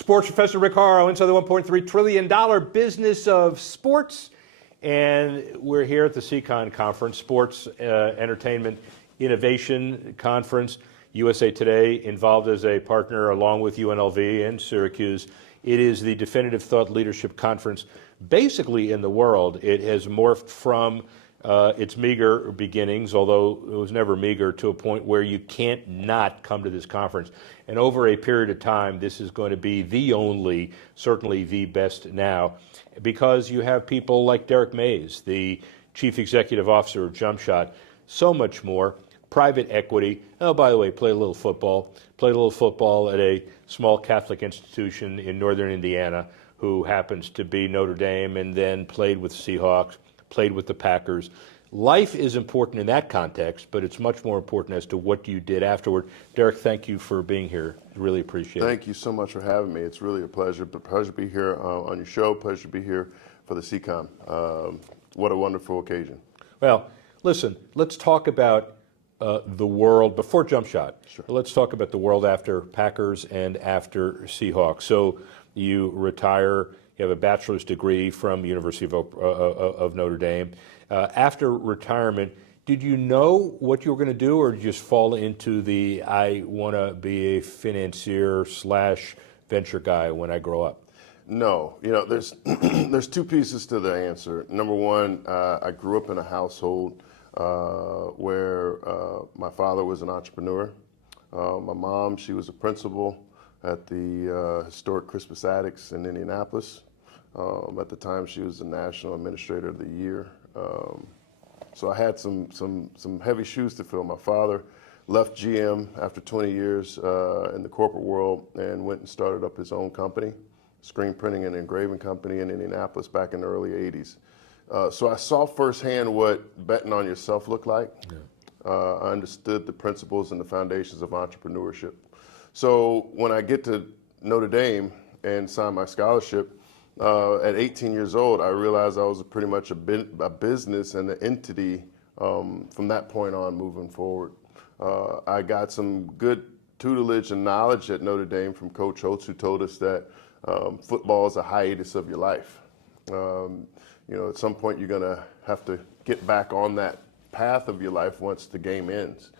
Sports professor Rick Horrow inside the $1.3 trillion business of sports. And we're here at the CECON Conference, Sports Entertainment Innovation Conference. USA Today involved as a partner along with UNLV and Syracuse. It is the definitive thought leadership conference basically in the world. It has morphed from its meager beginnings, although it was never meager, to a point where you can't not come to this conference. And over a period of time, this is going to be the only, certainly the best now, because you have people like Derrick Mayes, the Chief Executive Officer of JumpShot, so much more, private equity. Oh, by the way, played a little football at a small Catholic institution in northern Indiana, who happens to be Notre Dame, and then played with Seahawks, played with the Packers. Life is important in that context, but it's much more important as to what you did afterward. Derrick, thank you for being here. Really appreciate it. Thank you so much for having me. It's really a pleasure. Pleasure to be here on your show. Pleasure to be here for the CECON. What a wonderful occasion. Well, listen, let's talk about the world before JumpShot. Sure. Let's talk about the world after Packers and after Seahawks. So you retire. You have a bachelor's degree from University of Notre Dame. After retirement, did you know what you were going to do, or did you just fall into the I want to be a financier / venture guy when I grow up? No, there's there's two pieces to the answer. Number one, I grew up in a household where my father was an entrepreneur. My mom, she was a principal at the historic Crispus Attucks in Indianapolis. At the time, she was the National Administrator of the Year. So I had some heavy shoes to fill. My father left GM after 20 years in the corporate world and went and started up his own company, screen printing and engraving company in Indianapolis back in the early 80s. So I saw firsthand what betting on yourself looked like. Yeah. I understood the principles and the foundations of entrepreneurship. So when I get to Notre Dame and sign my scholarship, at 18 years old, I realized I was pretty much a business and an entity from that point on moving forward. I got some good tutelage and knowledge at Notre Dame from Coach Holtz, who told us that football is a hiatus of your life. At some point you're going to have to get back on that path of your life once the game ends.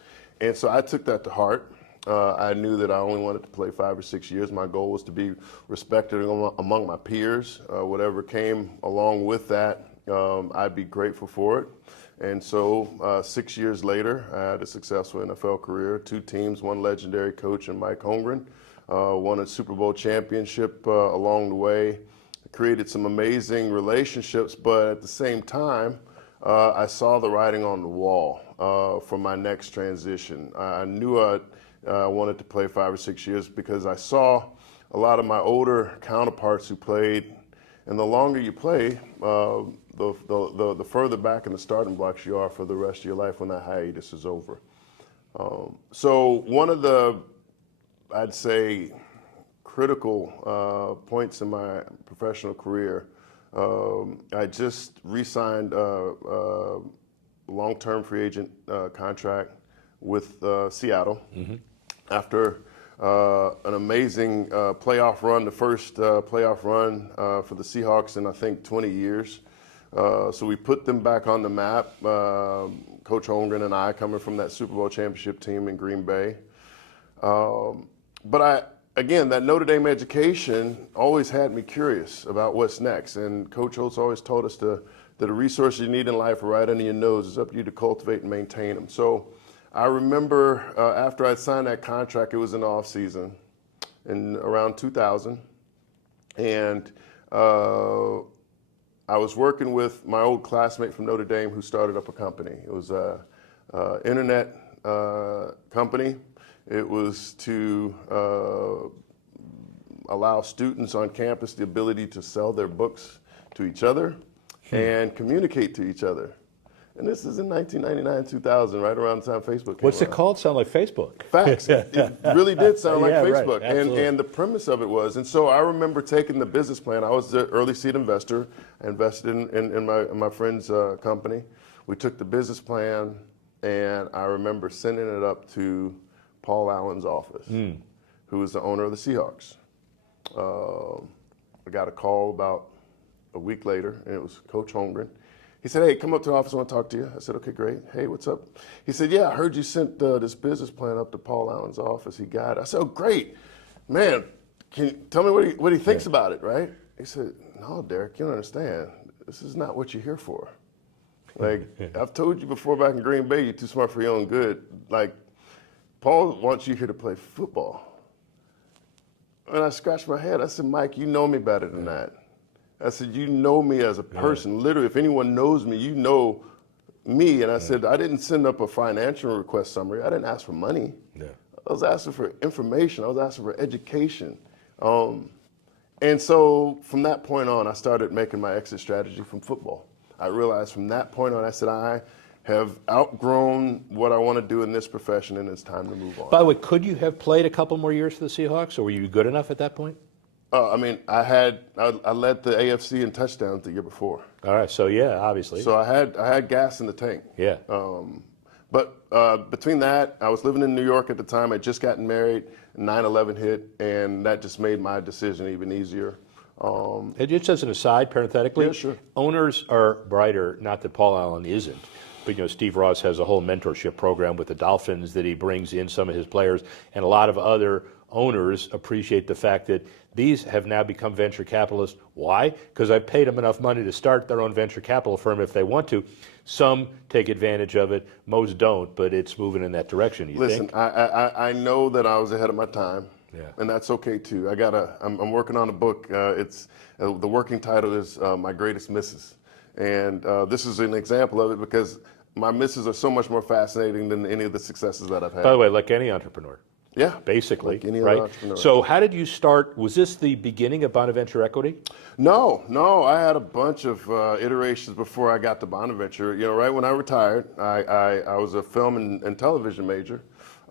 And so I took that to heart. I knew that I only wanted to play 5 or 6 years. My goal was to be respected among my peers. Whatever came along with that, I'd be grateful for it. And so 6 years later, I had a successful NFL career, 2 teams, 1 legendary coach in Mike Holmgren, won a Super Bowl championship along the way, created some amazing relationships, but at the same time, I saw the writing on the wall for my next transition. I knew I wanted to play 5 or 6 years because I saw a lot of my older counterparts who played, and the longer you play, the further back in the starting blocks you are for the rest of your life when that hiatus is over. So one of the, I'd say, critical points in my professional career, I just re-signed a long-term free agent contract with Seattle. Mm-hmm. After an amazing playoff run, the first playoff run for the Seahawks in, I think, 20 years. So we put them back on the map, Coach Holmgren and I, coming from that Super Bowl championship team in Green Bay. But again, that Notre Dame education always had me curious about what's next. And Coach Holtz always told us that the resources you need in life are right under your nose. It's up to you to cultivate and maintain them. So I remember after I'd signed that contract, it was in the off season in around 2000. And I was working with my old classmate from Notre Dame who started up a company. It was an internet company. It was to allow students on campus the ability to sell their books to each other and communicate to each other. And this is in 1999, 2000, right around the time Facebook came What's around. it called? Sound like Facebook. Facts. It really did sound like Yeah, Facebook. right. And the premise of it was, and so I remember taking the business plan. I was the early seed investor. I invested in my friend's company. We took the business plan, and I remember sending it up to Paul Allen's office, who was the owner of the Seahawks. I got a call about a week later, and it was Coach Holmgren. He said, "Hey, come up to the office. I want to talk to you." I said, "Okay, great. Hey, what's up?" He said, "Yeah, I heard you sent this business plan up to Paul Allen's office. He got it." I said, "Oh, great, man. Can you tell me what he thinks about it, right?" He said, "No, Derrick, you don't understand. This is not what you're here for. Like, I've told you before back in Green Bay, you're too smart for your own good. Like, Paul wants you here to play football." And I scratched my head. I said, "Mike, you know me better than that." I said, "You know me as a person. Literally, if anyone knows me, you know me." And I said, "I didn't send up a financial request summary. I didn't ask for money. I was asking for information. I was asking for education." And so from that point on, I started making my exit strategy from football. I realized from that point on, I said, I have outgrown what I want to do in this profession, and it's time to move on. By the way, could you have played a couple more years for the Seahawks, or were you good enough at that point? I mean, I led the AFC in touchdowns the year before. All right, so yeah, obviously. So I had gas in the tank. Yeah. But between that, I was living in New York at the time. I'd just gotten married. 9/11 hit, and that just made my decision even easier. And just as an aside, parenthetically, Yeah, sure. Owners are brighter, not that Paul Allen isn't, but Steve Ross has a whole mentorship program with the Dolphins that he brings in some of his players, and a lot of other owners appreciate the fact that these have now become venture capitalists. Why? Because I've paid them enough money to start their own venture capital firm if they want to. Some take advantage of it, most don't, but it's moving in that direction, you think? Listen, I know that I was ahead of my time, Yeah. and that's okay too. I'm working on a book. The working title is My Greatest Misses, and this is an example of it because my misses are so much more fascinating than any of the successes that I've had. By the way, like any entrepreneur. Yeah, Basically, like any other right? entrepreneur. So how did you start? Was this the beginning of Bonaventure Equity? No. I had a bunch of iterations before I got to Bonaventure. Right when I retired, I was a film and television major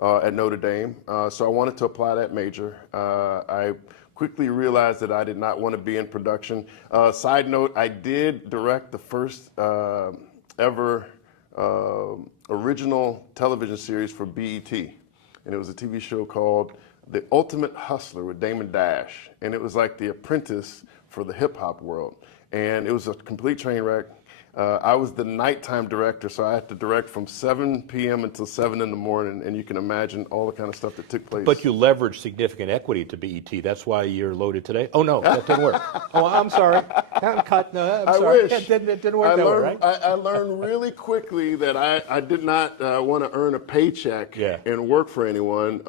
at Notre Dame. So I wanted to apply that major. I quickly realized that I did not want to be in production. Side note, I did direct the first ever original television series for BET. And it was a TV show called The Ultimate Hustler with Damon Dash. And it was like The Apprentice for the hip hop world. And it was a complete train wreck. I was the nighttime director, so I had to direct from 7 p.m. until 7 in the morning. And you can imagine all the kind of stuff that took place. But you leveraged significant equity to BET. That's why you're loaded today. Oh, no, that didn't work. Oh, I'm sorry. Cut. No, I'm sorry. Wish. It didn't work that way, right? I learned really quickly that I did not want to earn a paycheck and work for anyone,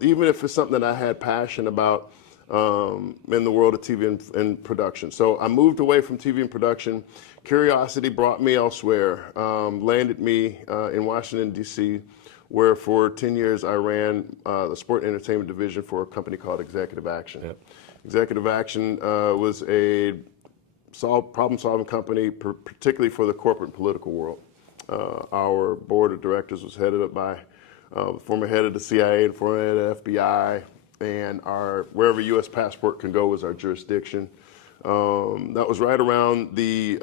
even if it's something that I had passion about in the world of TV and production. So I moved away from TV and production. Curiosity brought me elsewhere, landed me in Washington, D.C., where for 10 years I ran the sport and entertainment division for a company called Executive Action. Yep. Executive Action was a problem-solving company, particularly for the corporate and political world. Our board of directors was headed up by the former head of the CIA and former head of the FBI, and wherever U.S. passport can go was our jurisdiction. That was right around the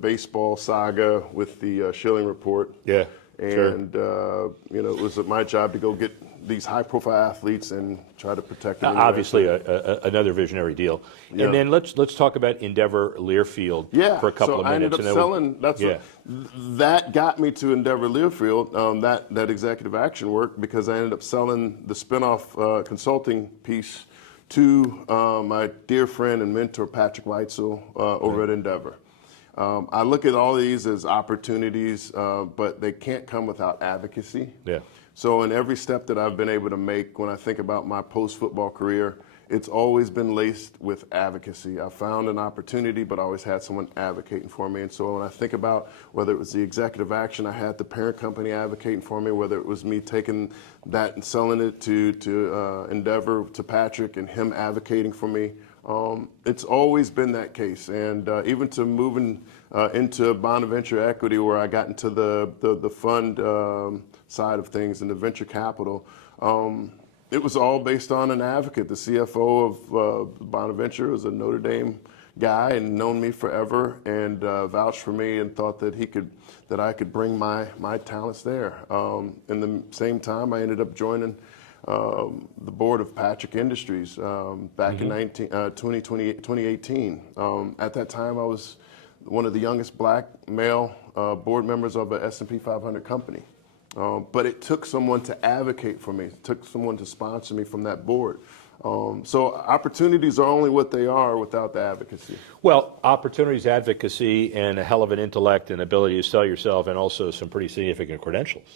baseball saga with the Schilling report. Yeah. And it was my job to go get these high-profile athletes and try to protect them. Obviously, another visionary deal. Yeah. And then let's talk about Endeavor Learfield for a couple of minutes. I ended up selling. That got me to Endeavor Learfield, that executive action work, because I ended up selling the spinoff consulting piece to my dear friend and mentor Patrick Weitzel over at Endeavor. I look at all these as opportunities, but they can't come without advocacy. Yeah. So in every step that I've been able to make, when I think about my post-football career, it's always been laced with advocacy. I found an opportunity, but I always had someone advocating for me. And so when I think about whether it was the executive action, I had the parent company advocating for me, whether it was me taking that and selling it to Endeavor, to Patrick, and him advocating for me. It's always been that case. And even to moving into Bonaventure Equity, where I got into the fund side of things and the venture capital, it was all based on an advocate. The CFO of Bonaventure was a Notre Dame guy and known me forever, and vouched for me and thought that I could bring my talents there. In the same time, I ended up joining the board of Patrick Industries back in 2018. At that time, I was one of the youngest black male board members of a S&P 500 company. But it took someone to advocate for me. It took someone to sponsor me from that board. So opportunities are only what they are without the advocacy. Well, opportunities, advocacy, and a hell of an intellect and ability to sell yourself, and also some pretty significant credentials.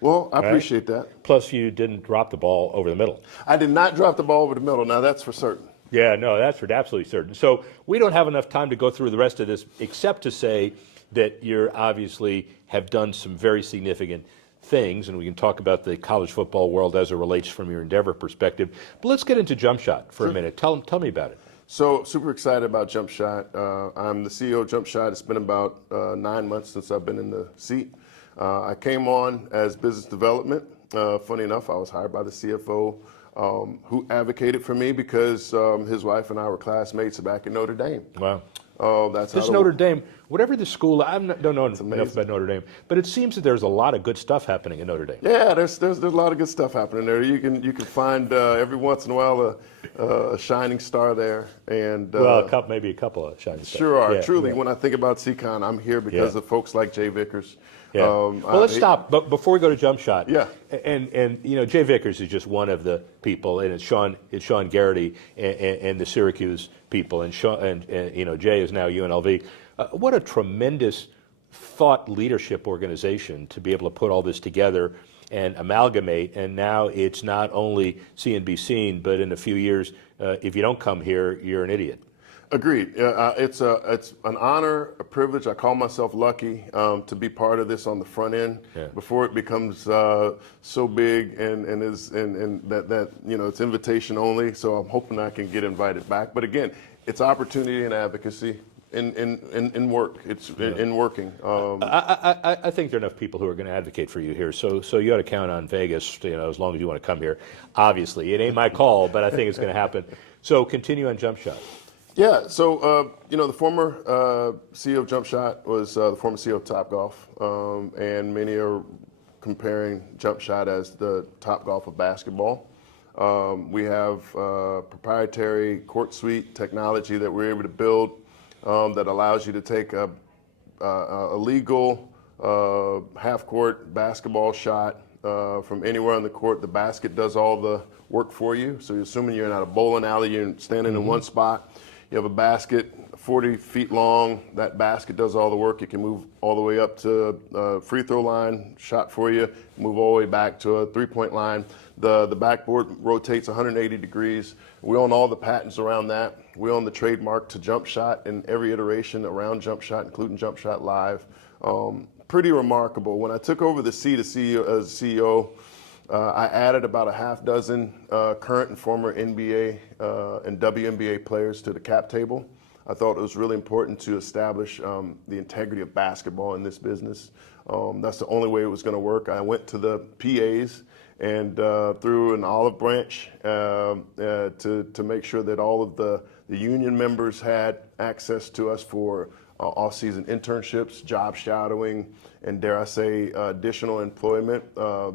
Well, I appreciate that. Plus, you didn't drop the ball over the middle. I did not drop the ball over the middle. Now, that's for certain. Yeah, no, that's for absolutely certain. So we don't have enough time to go through the rest of this, except to say that you obviously have done some very significant things, and we can talk about the college football world as it relates from your endeavor perspective. But let's get into JumpShot for a minute. Tell me about it. So, super excited about JumpShot. I'm the CEO of JumpShot. It's been about 9 months since I've been in the seat. I came on as business development. Funny enough, I was hired by the CFO who advocated for me because his wife and I were classmates back in Notre Dame. Wow. That's This Notre Dame, whatever the school, I don't know enough about Notre Dame, but it seems that there's a lot of good stuff happening in Notre Dame. Yeah, there's a lot of good stuff happening there. You can find every once in a while a shining star there, and well, maybe a couple of shining stars. Sure are. Yeah, Truly, yeah. when I think about SeaCon, I'm here because of folks like Jay Vickers. Yeah. Well, let's stop. But before we go to JumpShot, Yeah. and you know, Jay Vickers is just one of the people, and it's Sean Garrity and the Syracuse people, and you know, Jay is now UNLV. What a tremendous thought leadership organization to be able to put all this together and amalgamate. And now it's not only see and be seen, but in a few years, if you don't come here, you're an idiot. Agreed. It's an honor, a privilege. I call myself lucky to be part of this on the front end before it becomes so big and that you know, it's invitation only. So I'm hoping I can get invited back. But again, it's opportunity and advocacy in work. It's in working. I think there are enough people who are going to advocate for you here. So you ought to count on Vegas, you know, as long as you want to come here. Obviously, it ain't my call, but I think it's going to happen. So continue on JumpShot. Yeah, so you know, the former CEO of JumpShot was the former CEO of Topgolf, and many are comparing JumpShot as the Topgolf of basketball. We have proprietary court suite technology that we're able to build that allows you to take a legal half-court basketball shot from anywhere on the court. The basket does all the work for you. So you're assuming you're in a bowling alley, you're standing in one spot. You have a basket 40 feet long. That basket does all the work. You can move all the way up to a free throw line, shot for you, move all the way back to a three-point line. The backboard rotates 180 degrees. We own all the patents around that. We own the trademark to JumpShot in every iteration around JumpShot, including JumpShot Live. Pretty remarkable. When I took over the seat as CEO, I added about a half dozen current and former NBA and WNBA players to the cap table. I thought it was really important to establish the integrity of basketball in this business. That's the only way it was going to work. I went to the PAs and through an olive branch to make sure that all of the union members had access to us for off-season internships, job shadowing, and dare I say, additional employment.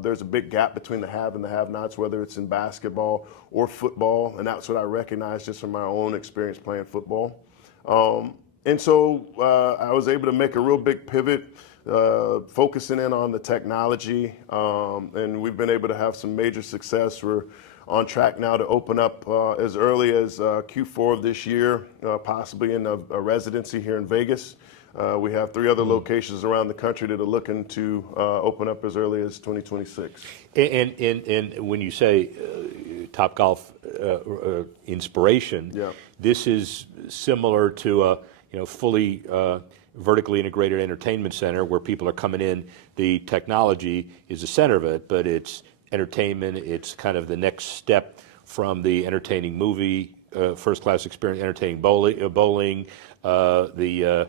There's a big gap between the have and the have-nots, whether it's in basketball or football, and that's what I recognized just from my own experience playing football. And so I was able to make a real big pivot, focusing in on the technology, and we've been able to have some major success. We're on track now to open up as early as Q4 of this year, possibly in a residency here in Vegas. We have 3 other locations around the country that are looking to open up as early as 2026. And when you say Topgolf inspiration, this is similar to a fully vertically integrated entertainment center where people are coming in. The technology is the center of it, but it's entertainment. It's kind of the next step from the entertaining movie, first class experience, entertaining bowling, the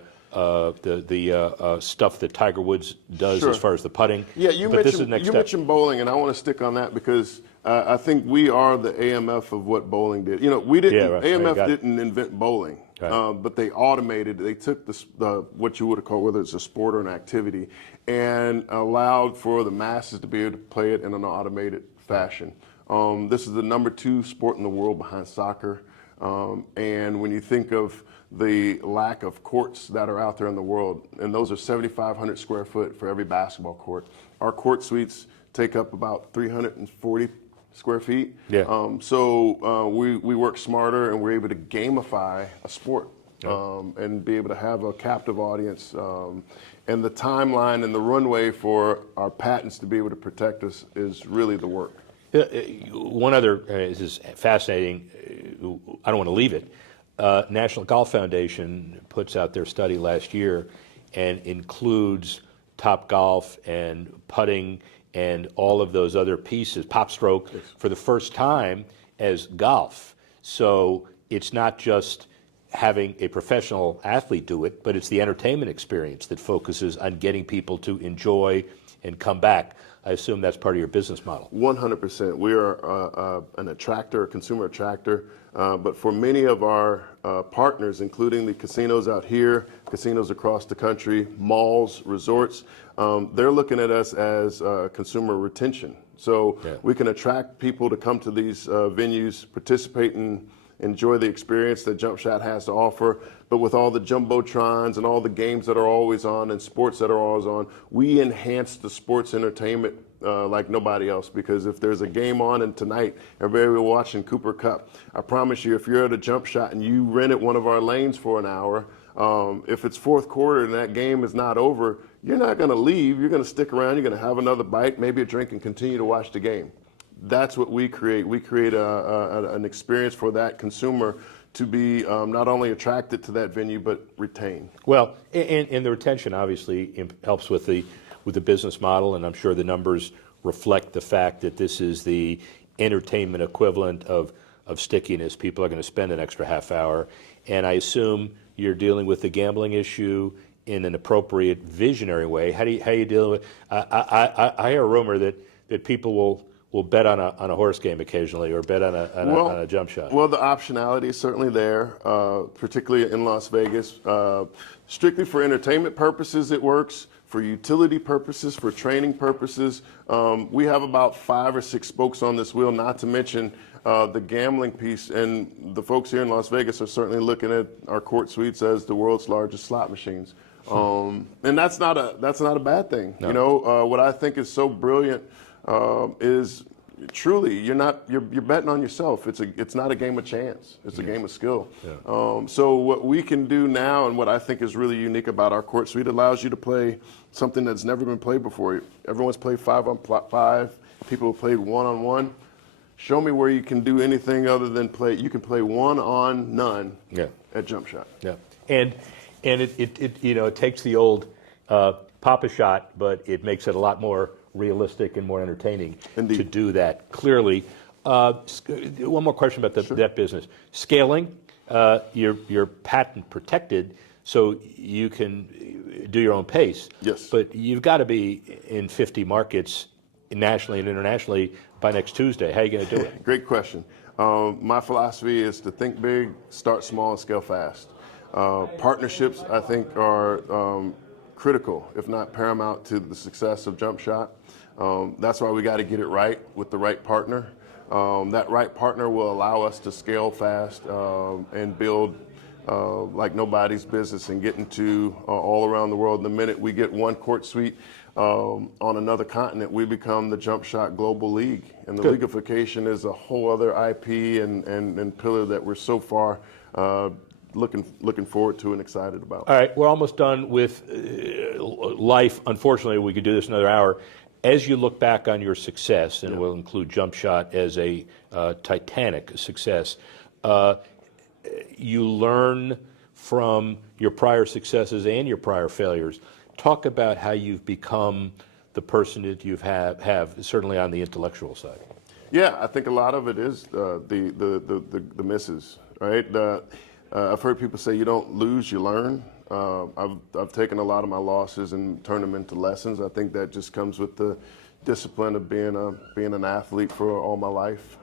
stuff that Tiger Woods does as far as the putting. Yeah, you mentioned bowling, and I want to stick on that because I think we are the AMF of what bowling did. We didn't. AMF didn't invent bowling, but they automated. They took what you would call, whether it's a sport or an activity, and allowed for the masses to be able to play it in an automated fashion. This is the #2 sport in the world behind soccer. And when you think of the lack of courts that are out there in the world, and those are 7,500 square foot for every basketball court. Our court suites take up about 340 square feet. Yeah. So we work smarter, and we're able to gamify a sport. Yeah. And be able to have a captive audience. And the timeline and the runway for our patents to be able to protect us is really the work. One other, this is fascinating, I don't want to leave it. National Golf Foundation puts out their study last year and includes Top Golf and putting and all of those other pieces, Pop Stroke, yes, for the first time as golf. So it's not just having a professional athlete do it, but it's the entertainment experience that focuses on getting people to enjoy and come back. I assume that's part of your business model. 100%. We are an attractor, a consumer attractor, but for many of our partners, including the casinos out here, casinos across the country, malls, resorts, they're looking at us as consumer retention. So yeah, we can attract people to come to these venues, participate in, enjoy the experience that JumpShot has to offer, but with all the jumbotrons and all the games that are always on and sports that are always on, we enhance the sports entertainment like nobody else, because if there's a game on and tonight everybody will watching Cooper Cup, I promise you if you're at a JumpShot and you rented one of our lanes for an hour, if it's fourth quarter and that game is not over, you're not going to leave, you're going to stick around, you're going to have another bite, maybe a drink, and continue to watch the game. That's what we create. We create an experience for that consumer to be not only attracted to that venue, but retained. Well, and the retention obviously helps with the business model, and I'm sure the numbers reflect the fact that this is the entertainment equivalent of stickiness. People are going to spend an extra half hour, and I assume you're dealing with the gambling issue in an appropriate, visionary way. How you deal with? I hear a rumor that people will bet on a horse game occasionally, or bet on a jump shot. Well, the optionality is certainly there, particularly in Las Vegas. Strictly for entertainment purposes, it works. For utility purposes, for training purposes, we have about 5 or 6 spokes on this wheel, not to mention the gambling piece. And the folks here in Las Vegas are certainly looking at our court suites as the world's largest slot machines. And that's not a bad thing. No. You know, what I think is so brilliant is truly you're betting on yourself. It's not a game of chance. It's a game of skill. Yeah. So what we can do now, and what I think is really unique about our court suite, allows you to play something that's never been played before. Everyone's played 5-on-5. People have played 1-on-1. Show me where you can do anything other than play. You can play 1-on-none. Yeah. At JumpShot. Yeah. And it takes the old pop a shot, but it makes it a lot more realistic and more entertaining. Indeed. To do that. Clearly, one more question about that business. Scaling, you're patent protected, so you can do your own pace. Yes. But you've got to be in 50 markets nationally and internationally by next Tuesday. How are you going to do it? Great question. My philosophy is to think big, start small, and scale fast. Partnerships, I think, are critical, if not paramount, to the success of JumpShot. That's why we got to get it right with the right partner. That right partner will allow us to scale fast and build like nobody's business and get into all around the world. The minute we get one court suite on another continent, we become the JumpShot Global League. And the leaguification is a whole other IP and pillar that we're so far looking forward to and excited about. All right, we're almost done with life. Unfortunately, we could do this another hour. As you look back on your success, and we'll include JumpShot as a titanic success, you learn from your prior successes and your prior failures. Talk about how you've become the person that you have certainly on the intellectual side. Yeah, I think a lot of it is the misses, right? I've heard people say you don't lose, you learn. I've taken a lot of my losses and turned them into lessons. I think that just comes with the discipline of being an athlete for all my life.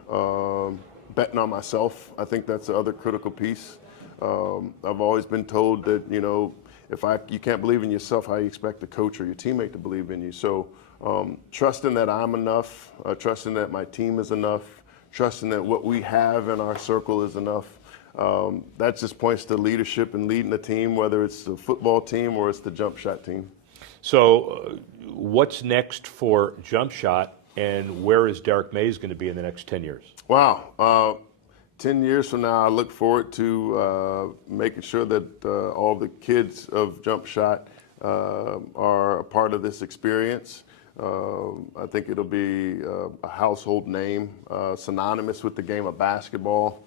Betting on myself, I think that's the other critical piece. I've always been told that, you know, if you can't believe in yourself, how you expect the coach or your teammate to believe in you? So trusting that I'm enough, trusting that my team is enough, trusting that what we have in our circle is enough. That just points to leadership and leading the team, whether it's the football team or it's the jump shot team. So what's next for JumpShot, and where is Derrick Mayes going to be in the next 10 years? Wow. 10 years from now, I look forward to making sure that all the kids of JumpShot are a part of this experience. I think it'll be a household name, synonymous with the game of basketball,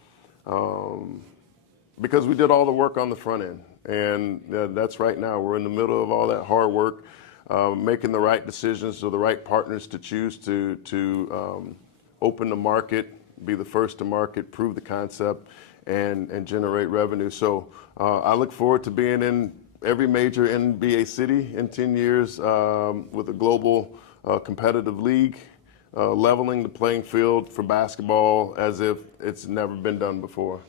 because we did all the work on the front end. And that's right now. We're in the middle of all that hard work, making the right decisions or the right partners to choose to open the market, be the first to market, prove the concept, and generate revenue. So I look forward to being in every major NBA city in 10 years with a global competitive league, leveling the playing field for basketball as if it's never been done before.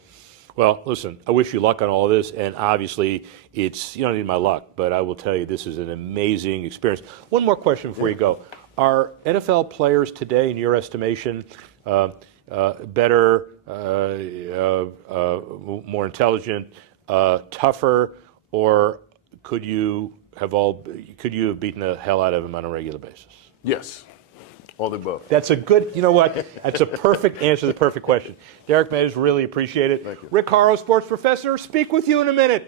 Well, listen, I wish you luck on all of this, and obviously you don't need my luck, but I will tell you this is an amazing experience. One more question before you go. Are NFL players today, in your estimation, better, more intelligent, tougher, or could you have beaten the hell out of them on a regular basis? Yes, all the above. That's a good, you know what? That's a perfect answer to the perfect question. Derrick Mayes, really appreciate it. Thank you. Rick Horrow, sports professor, speak with you in a minute.